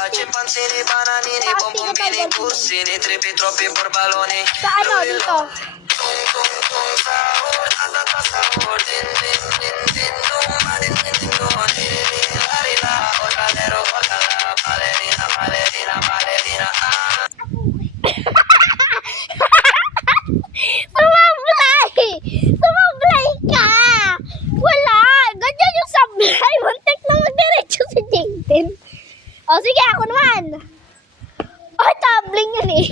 Scimpanzini, bananini, bombombini, bussini, trippi troppi borbaloni. Sa ano dito? Sumablay ka! Wala! Ganyan yung sablay! Muntik na magdiretso si Jaden. O sige, ako naman. Ay, tabling yan eh.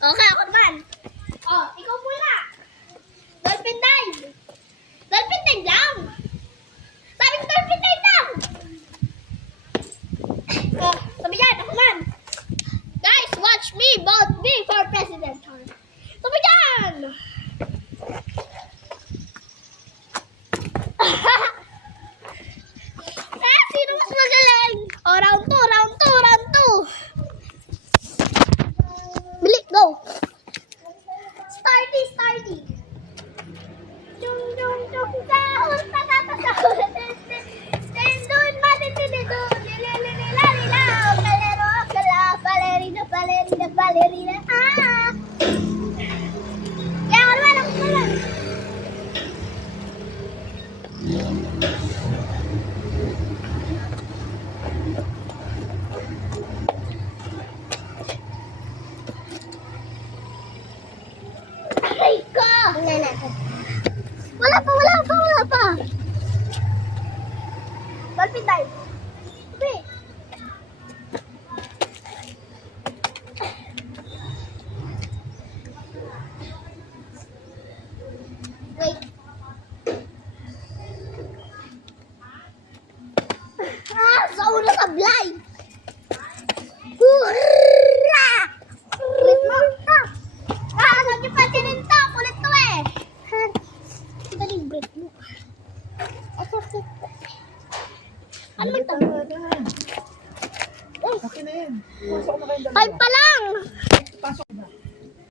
Okay, ako naman. O, ikaw muna. Dolphin dive. Dolphin dive lang. Sabi ko dolphin dive lang. O, sabi yan, ako naman. Guys, watch me vote me for president. Sabi yan. Sino mas magaling? O, round 2, round 2, round 2. Bili, go. Starty, starty. Dung, dung, dung, sahur, patata, sahur. Tendun, matitindun, nilililililila. Kalero, kala, balerina, balerina, balerina. Ah! Kaya ako naman, ako naman. Aray ka! Wala pa, wala pa, wala pa. Dolphin dive. Wait. Wait. Sa ulo sa blind. Hurra! Kulit mo. Ano niyo pa tininta? Kulit to eh. Daling break mo. Ano ba ito? Okay na yan. Pasok na kayo dalawa. Ay pa lang. Pasok na.